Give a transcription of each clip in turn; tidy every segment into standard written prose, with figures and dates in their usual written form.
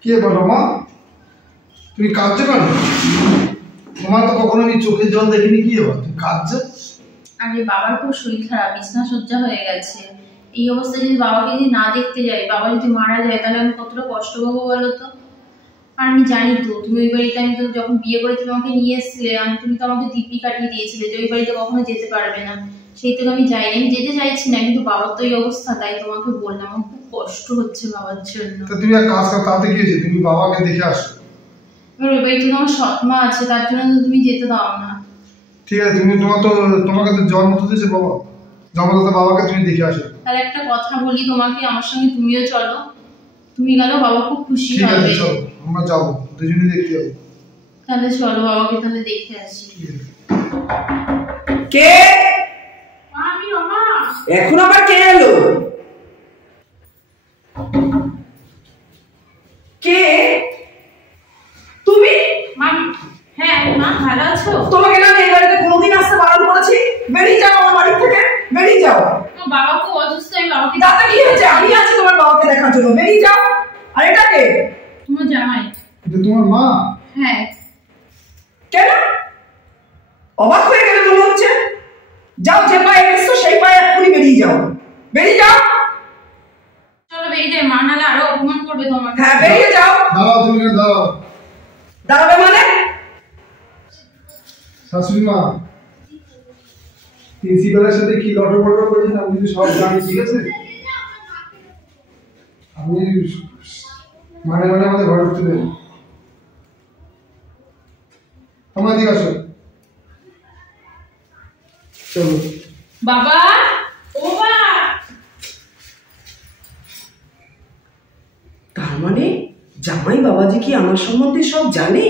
কি ব্যাপার রমা, তুমি কাঁদছো কেন? তোমার তো কখনো আমি চোখের জল দেখিনি, কি ব্যাপার তুমি কাঁদছো? আরে বাবার খুব শরীর খারাপ, বিছনা সজ্জা হয়ে গেছে। এই অবস্থায় যদি বাবাকে যদি না দেখতে যাই, বাবা যদি মারা যায়, তাহলে আমি কতটা কষ্ট পাবো বলো তো। আর আমি জানি তো তুমি ওই বাড়িতে, আমি তো যখন বিয়ে করে তুমি আমাকে নিয়ে এসেছিলে, তুমি তো আমাকে দিব্যি কাটিয়ে দিয়েছিলে যে ওই বাড়িতে কখনো যেতে পারবে না। সেই থেকে আমি যাইনি, আমি যেতে চাইছি না, কিন্তু বাবার তো এই অবস্থা, তাই তোমাকে বললাম। আমার খুব কষ্ট হচ্ছে বাবার জন্য। তো তুমি এক কাজ করো, তাতে কি হয়েছে, তুমি বাবাকে দেখে আসো। ওই বাড়িতে তোমার সৎমা আছে, তার জন্য তো তুমি যেতে দাও না। ঠিক আছে, তুমি তোমাকে তো জন্ম তো দিয়েছে বাবা, জন্মদাতা বাবাকে তুমি দেখে আসো। তাহলে একটা কথা বলি তোমাকে, আমার সঙ্গে তুমিও চলো। তুমি গেল বাবা খুব খুশি হবে। ঠিক আছে চলো, আমরা যাবো, দুজনে দেখতে যাবো। তাহলে চলো বাবাকে তাহলে দেখে আসি। কে? আমি রমা। এখন আবার কে এলো? কে তুমি? হ্যাঁ মা, ভালো আছো? তোমাকে না এই বাড়িতে কোনোদিন আসতে বারণ করেছি? বেরিয়ে যাও আমার বাড়ি থেকে, বেরিয়ে যাও। বাবা খুব অসুস্থ, আমি বাবাকে। দাদা কি হয়েছে? আমি আছি তোমার বাবাকে দেখার জন্য, বেরিয়ে যাও। আর এটা কে? তোমার জামাই। এটা তোমার মা? হ্যাঁ। কেন অবাক হয়ে গেলে মনে হচ্ছে? যাও, যে পায়ে এসছো সেই পায়ে এক্ষুনি বেরিয়ে যাও, বেরিয়ে যাও। চলো বেরিয়ে যাই, মা নাহলে আরো অপমান করবে তোমাকে। হ্যাঁ বেরিয়ে যাও। দাঁড়াও, তুমি দাঁড়াও। দাঁড়াবে মানে? শাশুড়ি মা, প্রিন্সিপালের সাথে কি লটর পটর করেছেন আপনি তো সব জানেন, ঠিক আছে? আপনি মানে আমাদের ঘরে ঢুকতে দেন। আমার দিকে আসো, চলো। বাবা, ও বাবা। তার মানে জামাই বাবাজি কি আমার সম্বন্ধে সব জানে?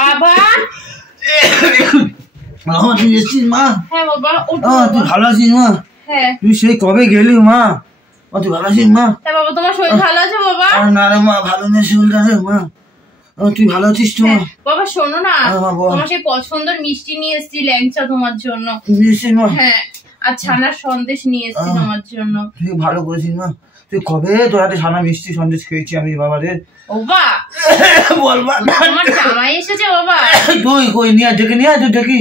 বাবা। তুই এসছিস মা? হ্যাঁ বাবা। তুই ভালো আছিস মা? হ্যাঁ। তুই সেই কবে গেলি মা? তুই ভালো আছিস মা? হ্যাঁ বাবা, তোমার শরীর ভালো আছে বাবা? না রে মা, ভালো নেই শরীরটা রে মা। তুই ভালো আছিস তো মা? বাবা শোনো না, তোমার সেই পছন্দের মিষ্টি নিয়ে এসেছি, ল্যাংচা তোমার জন্য। মা? হ্যাঁ, আর ছানার সন্দেশ নিয়ে এসেছি তোমার জন্য। তুই ভালো করেছিস মা। তুই কবে তোর হাতে ছানা মিষ্টি সন্দেশ খেয়েছি আমি বাবা রে। ও বা বলবা তোমার জামাই এসেছে বাবা। তুই কই নিয়ে ডেকে নিয়ে তুই দেখি।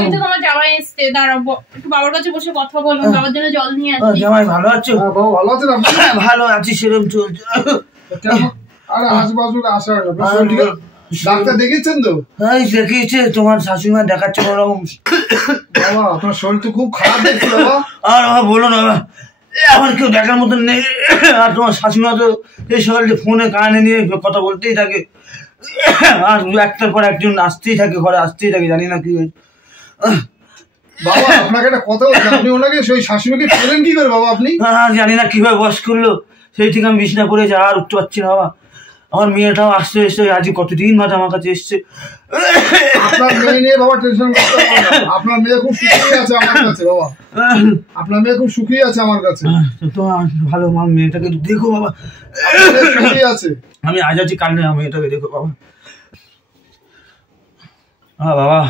ওই তো তোমার জামাই এসছে, দাঁড়াও একটু বাবার কাছে বসে কথা বলবো, বাবার জন্য জল নিয়ে আসি। জামাই ভালো আছো? বাবা ভালো আছেন আপনি? ভালো আছি, সেরকম চলছে। আরে আজবাজু আসা হয় না, ডাক্তার দেখেছেন তো? হ্যাঁ দেখিয়েছে, তোমার শাশুড়ি মা দেখাচ্ছে ওরকম। বাবা আপনার শরীর তো খুব খারাপ দেখছি বাবা। আর বাবা বলো না, আমার কেউ দেখার মতন নেই। আর তোমার শাশুড়ি মা তো এই সকালে ফোনে কানে নিয়ে কথা বলতেই থাকে, আর একটার পর একজন আসতেই থাকে, ঘরে আসতেই থাকে, জানি না কি হয়েছে। বাবা আপনাকে একটা কথা বলছি, আপনি ওনাকে সেই শাশুড়িকে পেলেন কি করে বাবা আপনি? জানি না কিভাবে বয়স করলো, সেই থেকে আমি বিছনা পড়েছি, আর উঠতে পারছি না বাবা। আমার মেয়েটাও আসতে এসছে, আজ কতদিন বাদে আমার কাছে এসছে। আপনার মেয়ে নিয়ে বাবা টেনশন করতে হবে না, আপনার মেয়ে খুব সুখী আছে আমার কাছে বাবা, আপনার মেয়ে খুব সুখী আছে আমার কাছে। তোমার ভালো, আমার মেয়েটাকে দেখো বাবা, সুখী আছে। আমি আজ আছি কাল নেই, মেয়েটাকে দেখো বাবা। বাবা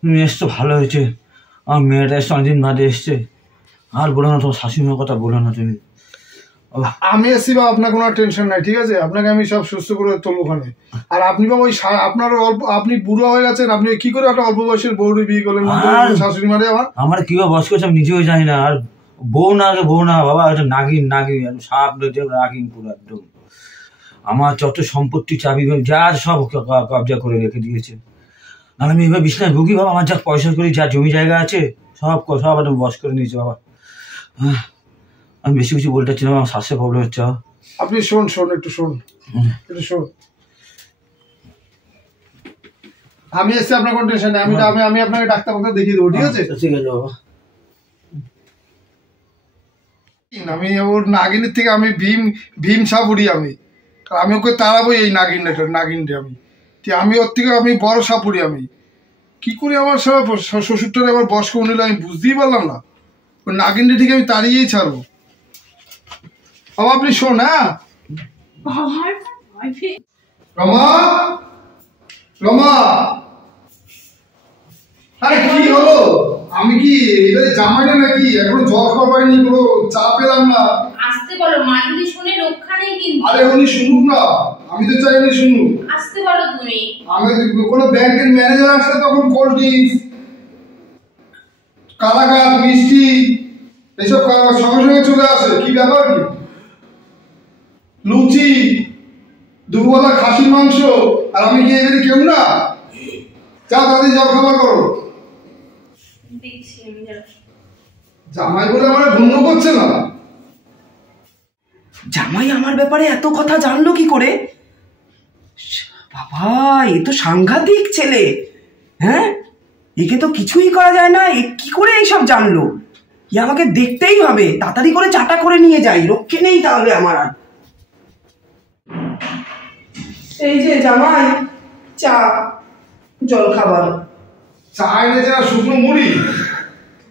তুমি এসছো ভালো হয়েছে, আমার মেয়েটা এসছে অনেকদিন বাদে এসছে। আর বলো না, তোমার শাশুড়িমার কথা বলো না তুমি। আমি এসছি বাবা, আপনার কোনো টেনশন নাই, ঠিক আছে? আপনাকে আমি সব সুস্থ করে তুলবো ওখানে। আর আপনি বাবা ওই আপনার অল্প, আপনি বুড়ো হয়ে গেছেন, আপনি কি করে একটা অল্প বয়সের বউরে বিয়ে করলেন শাশুড়ি মারে? আমার কিভাবে বয়স করছে আমি নিজেও জানি না। আর বউ না বাবা, এটা নাগিন সাপ নাগিন পুরো একদম। আমার যত সম্পত্তি চাবি যার সব কবজা করে রেখে দিয়েছে। আর আমি এবার বিছনায় ভুগি বাবা, আমার যা পয়সা করি, যা জমি জায়গা আছে সব একদম বস করে নিয়েছে বাবা। আমি বেশি কিছু বলতে চাচ্ছি না, আমার শ্বাসের প্রবলেম হচ্ছে। আপনি শোন একটু শোন। আমি এসছি, আপনার কোনো টেনশন নেই, আমি আপনাকে ডাক্তার দেখিয়ে দেবো, ঠিক আছে? ঠিক আছে বাবা। আমি ওর নাগিনের থেকে আমি ভীম সাপুরি, আমি ওকে তাড়াবো এই নাগিনটা আমি ওর থেকে আমি বড় সাপুরি। আমি কি করে আমার শ্বশুরটারে আবার বস করে নিল আমি বুঝতেই পারলাম না। ওই নাগিনটা ঠিক আমি তাড়িয়েই ছাড়বো। বাবা আপনি শোন। হ্যাঁ রমা, রমা আরে কি হলো? আমি কি এবারে জামাইটা নাকি এখনো জল খাওয়া পাইনি, কোনো চা পেলাম না। আসতে বলো, মা যদি শুনে রক্ষা নেই কিন্তু। আরে উনি শুনুক না, আমি তো চাই উনি শুনুক। আসতে বলো তুমি। আমি কোনো ব্যাংকের ম্যানেজার আসলে তখন কোল্ড ড্রিঙ্কস, কালাকাত, মিষ্টি এইসব সঙ্গে সঙ্গে চলে আসে। কি ব্যাপার কি? লুচি, দুপুরবেলা খাসির মাংস, আর আমি কি এখানে কেউ না? চা তাদের জল খাবার করো। দেখছি আমি দাঁড়াও। জামাই বলে আমার ভঙ্গ করছে না। জামাই আমার ব্যাপারে এত কথা জানলো কি করে? বাবা, এ তো সাংঘাতিক ছেলে। হ্যাঁ, একে তো কিছুই করা যায় না। এ কি করে এইসব জানলো? এ আমাকে দেখতেই হবে, তাড়াতাড়ি করে চাটা করে নিয়ে যাই, রক্ষে নেই তাহলে আমার আর। এই যে জামাই, চা, জল খাবার। চা এনেছে না শুকনো মুড়ি?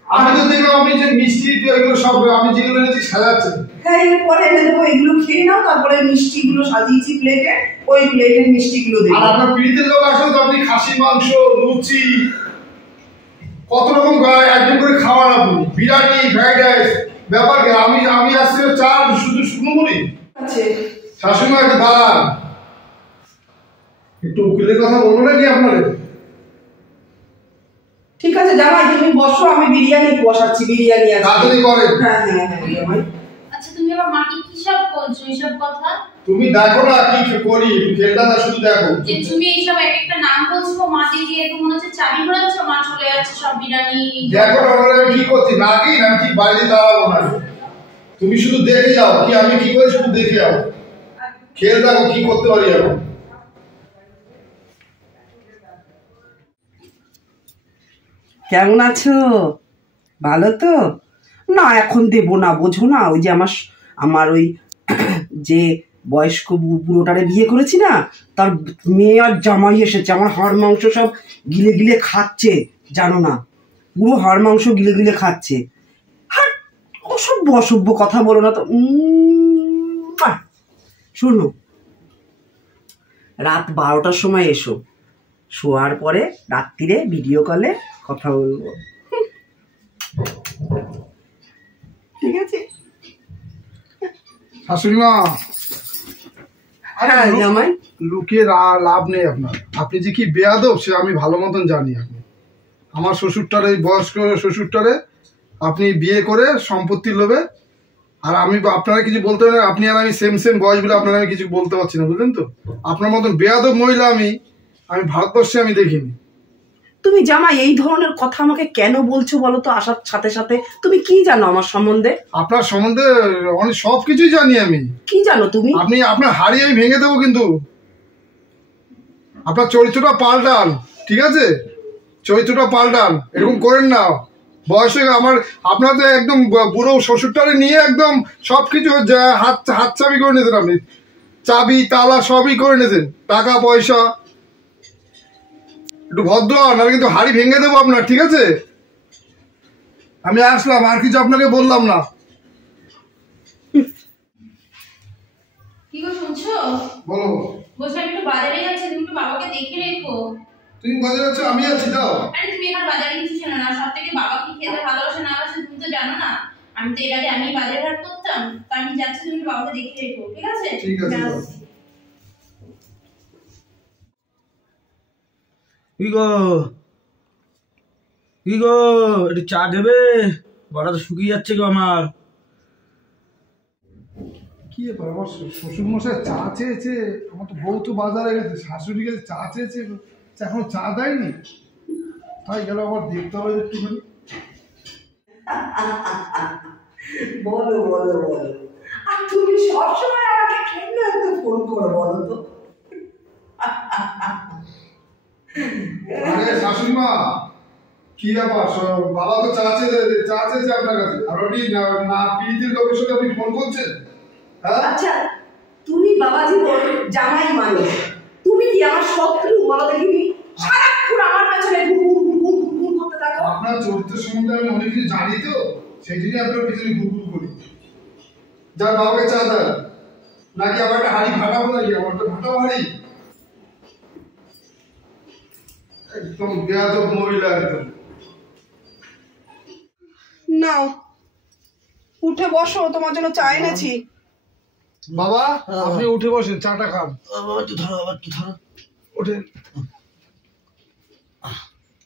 আমি তো দেখলাম আপনি যে মিষ্টি এগুলো সব আমি যেগুলো এনেছি সাজাচ্ছেন। হ্যাঁ, এরপরে এনে দেবো, এগুলো খেয়ে নাও, তারপরে মিষ্টিগুলো সাজিয়েছি প্লেটে, ওই প্লেটের মিষ্টিগুলো আর দেবো। আপনার পিড়িতের লোক আসলে তো আপনি খাসি মাংস, লুচি, কত রকম আইটেম করে খাওয়ান আপনি, বিরিয়ানি, ফ্রাইড রাইস, ব্যাপার কি? আমি আসছি চা শুধু শুকনো মুড়ি। আছে শাশুড়ি একটু দাঁড়ান, একটু উকিলের কথা বলবো নাকি আপনাদের? ঠিক আছে জামাই, তুমি বসো, আমি বিরিয়ানি বসাচ্ছি, বিরিয়ানি আছে। তাড়াতাড়ি করেন। হ্যাঁ হ্যাঁ হ্যাঁ জামাই। আচ্ছা তুমি আবার মাকে কি সব বলছো এইসব কথা? তুমি দেখো না কি করি, খেলটা না শুধু দেখো। যে তুমি এইসব এক একটা নাম বলছো, মা দিয়ে এরকম মনে হচ্ছে চাবি ঘোরাচ্ছ, মা চলে যাচ্ছে সব বিরিয়ানি। দেখো না আমি কি করছি, নাকি আমি ঠিক বাইরে দাঁড়াবো না। তুমি শুধু দেখে যাও কি আমি কি করি, শুধু দেখে যাও, খেল দেখো কি করতে পারি এখন। কেমন আছো? ভালো তো? না এখন দেবো না, বোঝো না, ওই যে আমার ওই যে বয়স্ক বুড়োটারে বিয়ে করেছি না, তার মেয়ে আর জামাই এসেছে, আমার হাড় মাংস সব গিলে গিলে খাচ্ছে, জানো না, পুরো হাড় মাংস গিলে গিলে খাচ্ছে। হ্যাঁ, অসভ্য অসভ্য কথা বলো না তো। শোনো, রাত 12টার সময় এসো, শোয়ার পরে রাত্রিরে ভিডিও কলে কথা বলবো, ঠিক আছে? শাশুড়ি মা, হ্যাঁ জামাই। লুকিয়ে লাভ নেই আপনার। আপনি যে কি বেয়াদব সে আমি ভালো মতন জানি। আপনি আমার শ্বশুরটারে, বয়স্ক শ্বশুরটারে আপনি বিয়ে করে সম্পত্তির লোভে, আর আমি আপনারা কিছু বলতে পারেন, আপনি আর আমি সেম বয়স বলে আপনারা আমি কিছু বলতে পারছি না, বুঝলেন তো? আপনার মতন বেয়াদব মহিলা আমি ভারতবর্ষে আমি দেখিনি। তুমি জামাই এই ধরনের কথা আমাকে কেন বলছো বলো তো? আসার সাথে সাথে তুমি কি জানো আমার সম্বন্ধে? আপনার সম্বন্ধে অনেক সবকিছুই জানি আমি। কি জানো তুমি? আপনি আপনার হাড়ি আমি ভেঙে দেবো, কিন্তু আপনার চরিত্রটা পাল্টান, ঠিক আছে? চরিত্রটা পাল্টান, এরকম করেন না। বয়সে আপনার তো একদম বুড়ো শ্বশুরটারে নিয়ে একদম সবকিছু হাত চাবি করে নিতেন আপনি, চাবি তালা সবই করে নিতেন, টাকা পয়সা। একটু ভদ্র হন, আমি কিন্তু হাড়ি ভেঙে দেবো আপনার, ঠিক আছে? আমি আসলাম, আর কিছু আপনাকে বললাম না। কি গো শুনছো? বলো। বলছি আমি একটু বাজারে যাচ্ছি, তুমি একটু বাবাকে দেখে রেখো। তুমি বাজারে আছো, আমি আছি, দাও। আরে তুমি এখন বাজারে কিছু ছিল না, সব থেকে বাবা কি খেতে ভালোবাসে না ভালোবাসে তুমি তো জানো না। আমি তো এর আগে আমি বাজারে হাট করতাম, তো আমি যাচ্ছি, তুমি একটু বাবাকে দেখে রেখো, ঠিক আছে? ঠিক আছে, যাও। যাচ্ছি। কি গো কি গো, একটু চা দেবে? গলা তো শুকিয়ে যাচ্ছে গো আমার। কি ব্যাপার, আমার শ্বশুর মশাই চা চেয়েছে, আমার তো বউ তো বাজারে গেছে, শাশুড়ি গেছে, চা চেয়েছে, এখন চা দেয়নি, তাই গেল আবার দেখতে হবে একটুখানি। বলো বলো বলো, আর তুমি সবসময় আমাকে কেন এত ফোন করো বলো তো? আরে শাশুড়ি মা, কি ব্যাপার, বাবা তো চা চেয়েছে আপনার কাছে, আর আপনি না পিড়িতের লোকের সাথে আপনি ফোন করছেন? হ্যাঁ, আচ্ছা তুমি বাবাজি জামাই মানুষ, তুমি কি আমার শত্রু বলো দেখিনি? সারাক্ষণ আমার পেছনে ঘুর করতে থাকো। আপনার চরিত্র সম্বন্ধে আমি অনেক কিছু জানি তো, সেই জন্য আপনার পিছনে ঘুরঘুর করি। যার বাবাকে চা দেন, নাকি আমার একটা হাড়ি ভাটাবো, নাকি আমার একটা ভাটাবো হাড়ি? একদম বেয়াদব মহিলা একদম। নাও উঠে বসো, তোমার জন্য চা এনেছি। বাবা আপনি উঠে বসেন, চাটা খান। ওঠেন,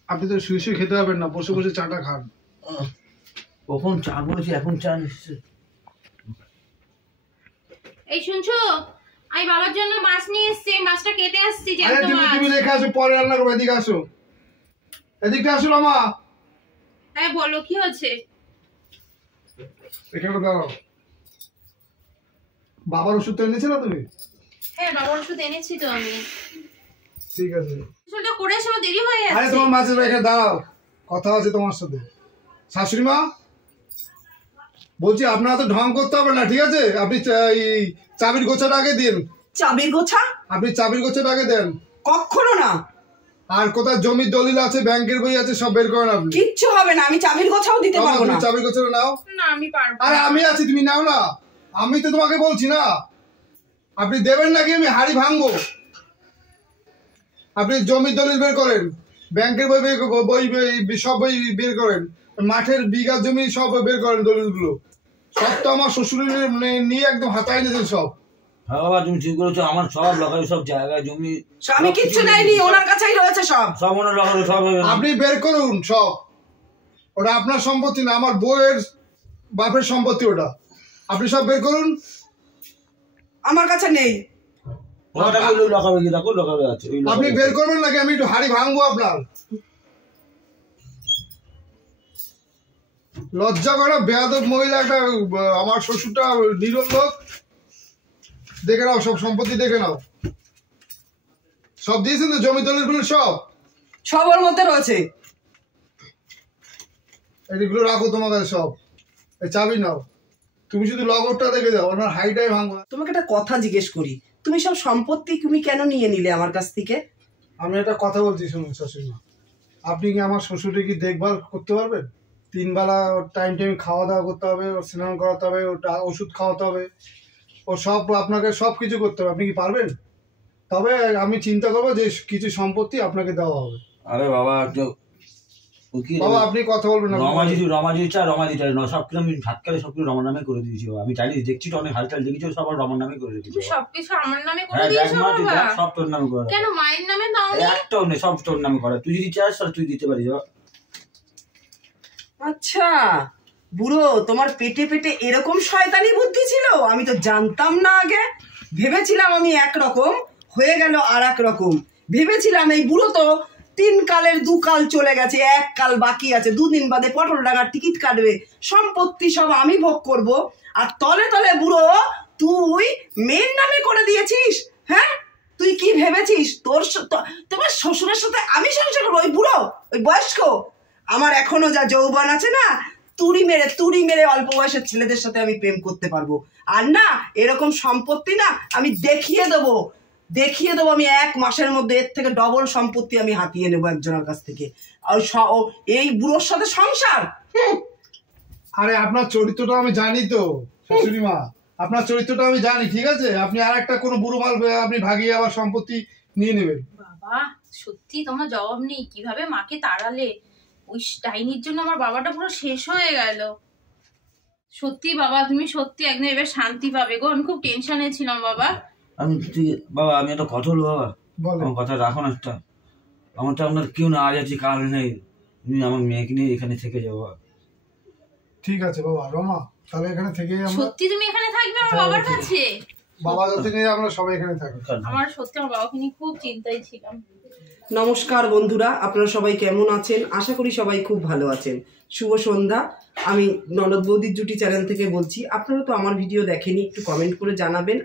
আপনি তো শুয়ে শুয়ে খেতে পারবেন না, বসে বসে চাটা খান। কখন চা বলেছি, এখন চা নিচ্ছে। এই শুনছো, আমি বাবার জন্য মাছ নিয়ে এসেছি, মাছটা কেটে আসছি। আরে তুমি রেখে আসো, পরে রান্না করবো। এদিকে আসো, এদিকে আসো মা। হ্যাঁ বলো, কি হচ্ছে? এখানে দাঁড়াও। বাবার ওষুধ এনেছে না তুমি? হ্যাঁ বাবার ওষুধ এনেছি তো আমি। ঠিক আছে, ওষুধটা করে এসে আমার দেরি হয়ে আরে যাচ্ছে। তোমার মাছের এখানে দাঁড়াও, কথা আছে তোমার সাথে। শাশুড়ি মা বলছি, আপনারা তো ঢং করতে হবে না, ঠিক আছে? আপনি এই চাবির গোছাটা আগে দিন। চাবির গোছা? আপনি চাবির গোছাটা আগে দেন। কখনো না। আর কোথায় জমির দলিল আছে, ব্যাংকের বই আছে, সব বের করেন আপনি। কিচ্ছু হবে না, আমি চাবির গোছাও দিতে পারবো না। তুমি চাবির গোছাটা নাও। না আমি পারবো না। আরে আমি আছি, তুমি নাও না। আমি তো তোমাকে বলছি না, আপনি দেবেন নাকি আমি হাড়ি ভাঙবো। আপনি জমির দলিল বের করেন, ব্যাংকের বই সব বই বের করেন, মাঠের বিঘা জমি সব বের করেন, দলিলগুলো সব তো আমার শ্বশুরের নিয়ে একদম হাতায় নিয়েছেন সব। হ্যাঁ বাবা তুমি ঠিক করেছো, আমার সব লাগাই, সব জায়গায় জমি আমি কিচ্ছু নেইনি, ওনার কাছেই রয়েছে সব। সব ওনার লাগালো, সব আপনি বের করুন সব। ওটা আপনার সম্পত্তি না, আমার বউয়ের বাপের সম্পত্তি ওটা। আপনি সব বের করুন। আমার কাছে নেই। লাগাবে কি, দেখো লাগাবে আছে। আপনি বের করবেন নাকি আমি একটু হাড়ি ভাঙবো আপনার? লজ্জা করে, বেয়াদব মহিলা একটা। আমার শ্বশুরটা নিরল লোক। দেখে নাও, সব সম্পত্তি দেখে নাও। সব দিয়েছেন তো জমি দলিলগুলো সব? সবার মধ্যে রয়েছে। এগুলো রাখো তোমার কাছে সব। এই চাবি নাও, তুমি শুধু লগরটা দেখে যাও, ওনার হাইটাই ভাঙবো। তোমাকে একটা কথা জিজ্ঞেস করি, তুমি সব সম্পত্তি তুমি কেন নিয়ে নিলে আমার কাছ থেকে? আমি একটা কথা বলছি, শুনুন শাশুড়ি মা। আপনি কি আমার শ্বশুরকে কি দেখভাল করতে পারবেন? 3 বেলা টাইম খাওয়া দাওয়া করতে হবে, ওর স্নান করাতে হবে, ওটা ওষুধ খাওয়াতে হবে, ও সব আপনাকে সব কিছু করতে হবে। আপনি কি পারবেন? তবে আমি চিন্তা করবো যে কিছু সম্পত্তি আপনাকে দেওয়া হবে। আরে বাবা বাবা আপনি কথা বলবেন না। রমাজি চা সব কিছু আমি ঝাটকালে সব কিছু রমার নামে করে দিয়েছি। আমি জানি, দেখছি তো অনেক হালচাল দেখেছি, সব রমার নামে করে দিয়েছি। সবকিছু আমার নামে করে দিয়েছো বাবা? সব তোর নামে করে। কেন মায়ের নামে দাও নি? একটাও নেই, সব তোর নামে করা। তুই যদি চাস তাহলে তুই দিতে পারিস। আচ্ছা বুড়ো, তোমার পেটে পেটে এরকম শয়তানি বুদ্ধি ছিল? আমি তো জানতাম না আগে। ভেবেছিলাম আমি একরকম, হয়ে গেল আর এক রকম। ভেবেছিলাম এই বুড়ো তো 3 কালের 2 কাল চলে গেছে, 1 কাল বাকি আছে, 2 দিন বাদে পটলডাঙ্গার টিকিট কাটবে, সম্পত্তি সব আমি ভোগ করব। আর তলে তলে বুড়ো তুই মেয়ের নামে করে দিয়েছিস। হ্যাঁ, তুই কি ভেবেছিস তোমার শ্বশুরের সাথে আমি সংসার করবো? ওই বুড়ো, ওই বয়স্ক, আমার এখনো যা যৌবন আছে না, তুড়ি মেরে অল্প বয়সের ছেলেদের সাথে আমি প্রেম করতে পারবো। আর না, এরকম সম্পত্তি না আমি দেখিয়ে দেবো। আমি 1 মাসের মধ্যে এর থেকে ডবল সম্পত্তি আমি হাতিয়ে নেবো একজনের কাছ থেকে। আর এই বুড়োর সাথে সংসার। আরে আপনার চরিত্রটা আমি জানি তো শাশুড়ি মা, আপনার চরিত্রটা আমি জানি, ঠিক আছে? আপনি আর একটা কোনো বুড়ো মাল আপনি ভাগিয়ে আবার সম্পত্তি নিয়ে নেবেন। বাবা সত্যি তোমার জবাব নেই, কিভাবে মাকে তাড়ালে। ওই ডাইনির জন্য আমার বাবাটা পুরো শেষ হয়ে গেল। সত্যি বাবা, তুমি সত্যি একদম এবার শান্তি পাবে গো। আমি খুব টেনশনে ছিলাম বাবা। বাবা আমি একটা কথা বলবো বাবা, আমার কথা রাখুন একটা। আমার তো আপনার কেউ না, আজ আছে কাল নেই। তুমি আমার মেয়েকে নিয়ে এখানে থেকে যাবো। ঠিক আছে বাবা। রমা তাহলে এখানে থেকে সত্যি তুমি এখানে থাকবে আমার বাবার কাছে? বাবা যাতে নিয়ে আমরা সবাই এখানে থাকবো। আমার সত্যি আমার বাবাকে নিয়ে খুব চিন্তায় ছিলাম। নমস্কার বন্ধুরা, আপনারা সবাই কেমন আছেন? আশা করি সবাই খুব ভালো আছেন। শুভ সন্ধ্যা। আমি ননদ বৌদির জুটি চ্যানেল থেকে বলছি। আপনারা তো আমার ভিডিও দেখেনি, একটু কমেন্ট করে জানাবেন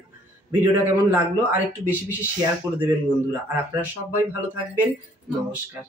ভিডিওটা কেমন লাগলো, আর একটু বেশি বেশি শেয়ার করে দেবেন বন্ধুরা। আর আপনারা সবাই ভালো থাকবেন। নমস্কার।